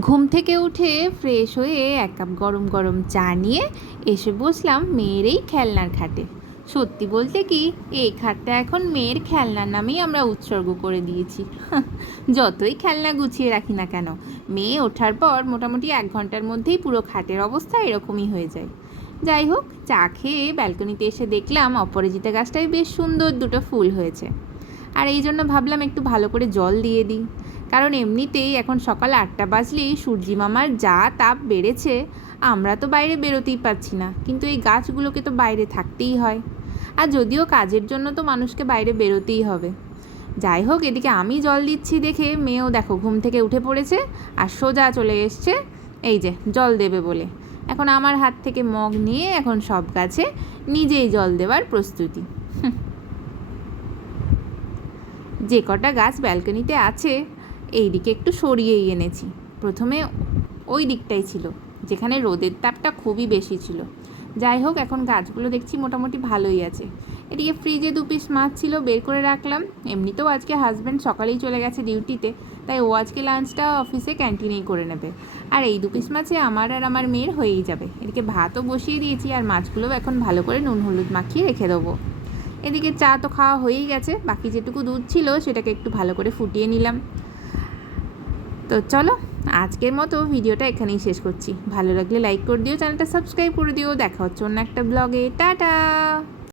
ঘুম থেকে উঠে ফ্রেশ হয়ে এক কাপ গরম গরম চা নিয়ে এসে বসলাম মেয়ের এই খেলনার খাটে। সত্যি বলতে কি, এই খাটটা এখন মেয়ের খেলনার নামেই আমরা উৎসর্গ করে দিয়েছি। যতই খেলনা গুছিয়ে রাখি না কেন, মেয়ে ওঠার পর মোটামুটি 1 ঘন্টার মধ্যেই পুরো খাটের অবস্থা এরকমই হয়ে যায়। যাই হোক, চা খেয়ে ব্যালকনিতে এসে দেখলাম অপরাজিতা গাছটায় বেশ সুন্দর দুটো ফুল হয়েছে। আর এই জন্য ভাবলাম একটু ভালো করে জল দিয়ে দিই, কারণ এমনিতেই এখন সকাল 8টা বাজলেই সূর্যি মামার যা তাপ বেড়েছে, আমরা তো বাইরে বেরোতেই পারছি না, কিন্তু এই গাছগুলোকে তো বাইরে থাকতেই হয়। আর যদিও কাজের জন্য তো মানুষকে বাইরে বেরোতেই হবে। যাই হোক, এদিকে আমি জল দিচ্ছি দেখে মেয়েও দেখো ঘুম থেকে উঠে পড়েছে আর সোজা চলে এসছে এই যে জল দেবে বলে। এখন আমার হাত থেকে মগ নিয়ে এখন সব গাছে নিজেই জল দেওয়ার প্রস্তুতি। যে কটা গাছ ব্যালকনিতে আছে এই দিকে একটু সরিয়েই এনেছি। প্রথমে ওই দিকটাই ছিল যেখানে রোদের তাপটা খুবই বেশি ছিল। যাই হোক, এখন গাছগুলো দেখছি মোটামুটি ভালোই আছে। এদিকে ফ্রিজে 2 পিস মাছ ছিল, বের করে রাখলাম। এমনিতেও আজকে হাজব্যান্ড সকালেই চলে গেছে ডিউটিতে, তাই ও আজকে লাঞ্চটা অফিসে ক্যান্টিনেই করে নেবে। আর এই 2 পিস মাছে আমার আর আমার মেয়ের হয়েই যাবে। এদিকে ভাতও বসিয়ে দিয়েছি, আর মাছগুলোও এখন ভালো করে নুন হলুদ মাখিয়ে রেখে দেবো। এদিকে চা তো খাওয়া হয়েই গেছে, বাকি যেটুকু দুধ ছিল সেটাকে একটু ভালো করে ফুটিয়ে নিলাম। তো চলো, আজকের মতো ভিডিওটা এখানেই শেষ করছি। ভালো লাগলে লাইক করে দিও, চ্যানেলটা সাবস্ক্রাইব করে দিও। দেখা হচ্ছে অন্য একটা ব্লগে। টাটা।